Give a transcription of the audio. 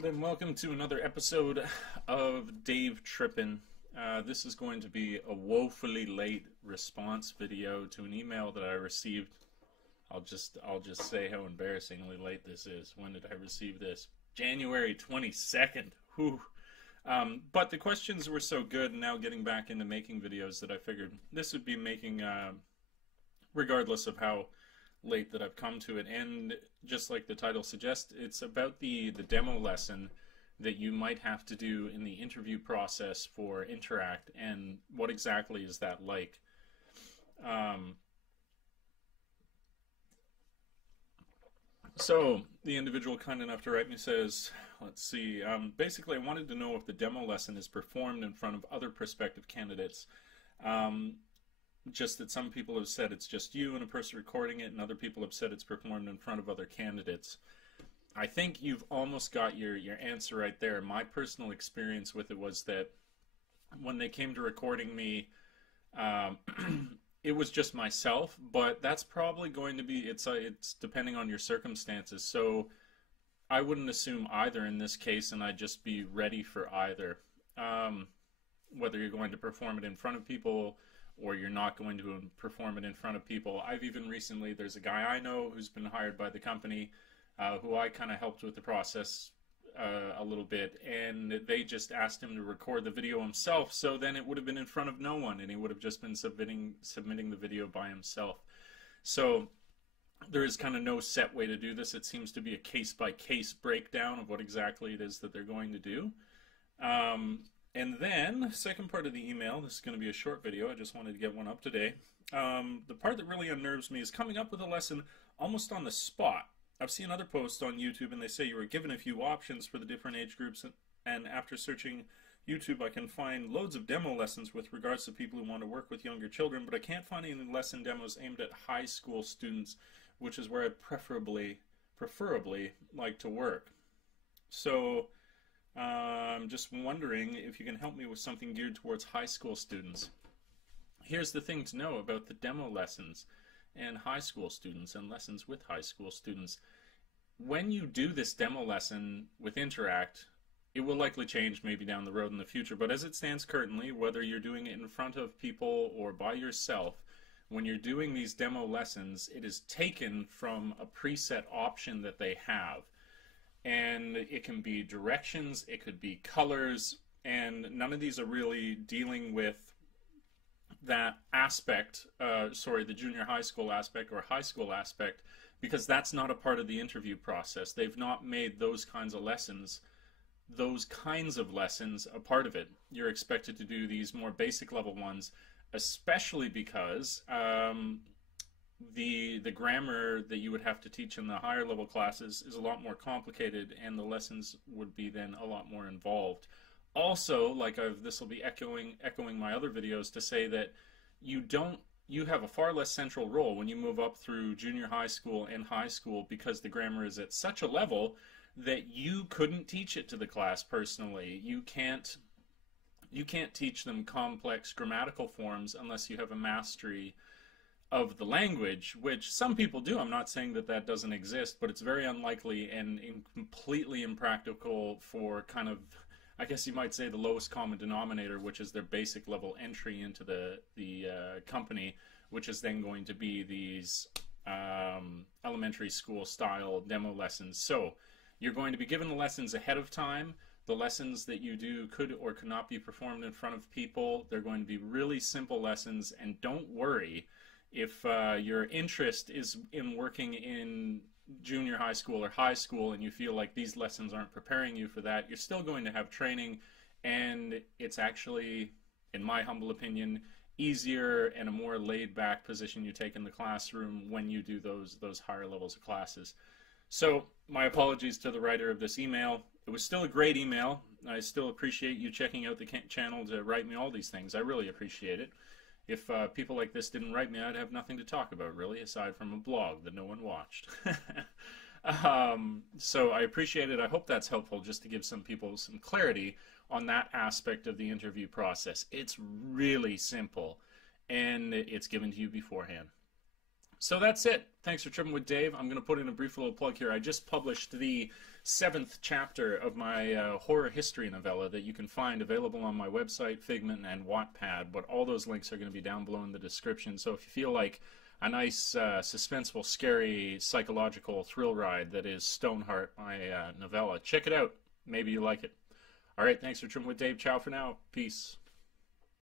world, and welcome to another episode of Dave Trippin. This is going to be a woefully late response video to an email that I received. I'll just say how embarrassingly late this is. When did I receive this? January 22nd. Whew. But the questions were so good, and now getting back into making videos, that I figured this would be making, regardless of how late that I've come to it. And just like the title suggests, it's about the demo lesson that you might have to do in the interview process for Interac, and what exactly is that like. So the individual kind enough to write me says, let's see, basically I wanted to know if the demo lesson is performed in front of other prospective candidates. Just that some people have said it's just you and a person recording it, and other people have said it's performed in front of other candidates. I think you've almost got your answer right there. My personal experience with it was that when they came to recording me, it was just myself, but that's probably going to be, it's depending on your circumstances. So I wouldn't assume either in this case, and I'd just be ready for either. Whether you're going to perform it in front of people or you're not going to perform it in front of people. I've even recently, there's a guy I know who's been hired by the company, who I kind of helped with the process a little bit, and they just asked him to record the video himself, so then it would have been in front of no one, and he would have just been submitting the video by himself. So there is kind of no set way to do this. It seems to be a case-by-case breakdown of what exactly it is that they're going to do. And then, second part of the email, this is going to be a short video, I just wanted to get one up today. The part that really unnerves me is coming up with a lesson almost on the spot. I've seen other posts on YouTube and they say you were given a few options for the different age groups, and after searching YouTube I can find loads of demo lessons with regards to people who want to work with younger children, but I can't find any lesson demos aimed at high school students, which is where I'd preferably like to work. So I'm just wondering if you can help me with something geared towards high school students. Here's the thing to know about the demo lessons and high school students and lessons with high school students. When you do this demo lesson with Interac, it will likely change maybe down the road in the future, but as it stands currently, whether you're doing it in front of people or by yourself, when you're doing these demo lessons, it is taken from a preset option that they have. And it can be directions, it could be colors, and none of these are really dealing with that aspect, the junior high school aspect or high school aspect, because that's not a part of the interview process. They've not made those kinds of lessons a part of it. You're expected to do these more basic level ones, especially because the grammar that you would have to teach in the higher level classes is a lot more complicated, and the lessons would be then a lot more involved. Also, this will be echoing my other videos to say that you have a far less central role when you move up through junior high school and high school, because the grammar is at such a level that you couldn't teach it to the class personally. You can't teach them complex grammatical forms unless you have a mastery of the language, which some people do. I'm not saying that that doesn't exist, but it's very unlikely and completely impractical for kind of, I guess you might say, the lowest common denominator, which is their basic level entry into the company, which is then going to be these elementary school style demo lessons. So you're going to be given the lessons ahead of time. The lessons that you do could or could not be performed in front of people. They're going to be really simple lessons, and don't worry if your interest is in working in junior high school or high school and you feel like these lessons aren't preparing you for that. You're still going to have training, and it's actually, in my humble opinion, easier and a more laid-back position you take in the classroom when you do those higher levels of classes. So my apologies to the writer of this email. It was still a great email. I still appreciate you checking out the channel to write me all these things. I really appreciate it. If people like this didn't write me, I'd have nothing to talk about, really, aside from a blog that no one watched. So I appreciate it. I hope that's helpful, just to give some people some clarity on that aspect of the interview process. It's really simple, and it's given to you beforehand. So that's it. Thanks for tripping with Dave. I'm going to put in a brief little plug here. I just published the 7th chapter of my horror history novella that you can find available on my website, Figment, and Wattpad. But all those links are going to be down below in the description. So if you feel like a nice, suspenseful, scary, psychological thrill ride that is Stoneheart, my novella, check it out. Maybe you like it. All right, thanks for tripping with Dave. Ciao for now. Peace.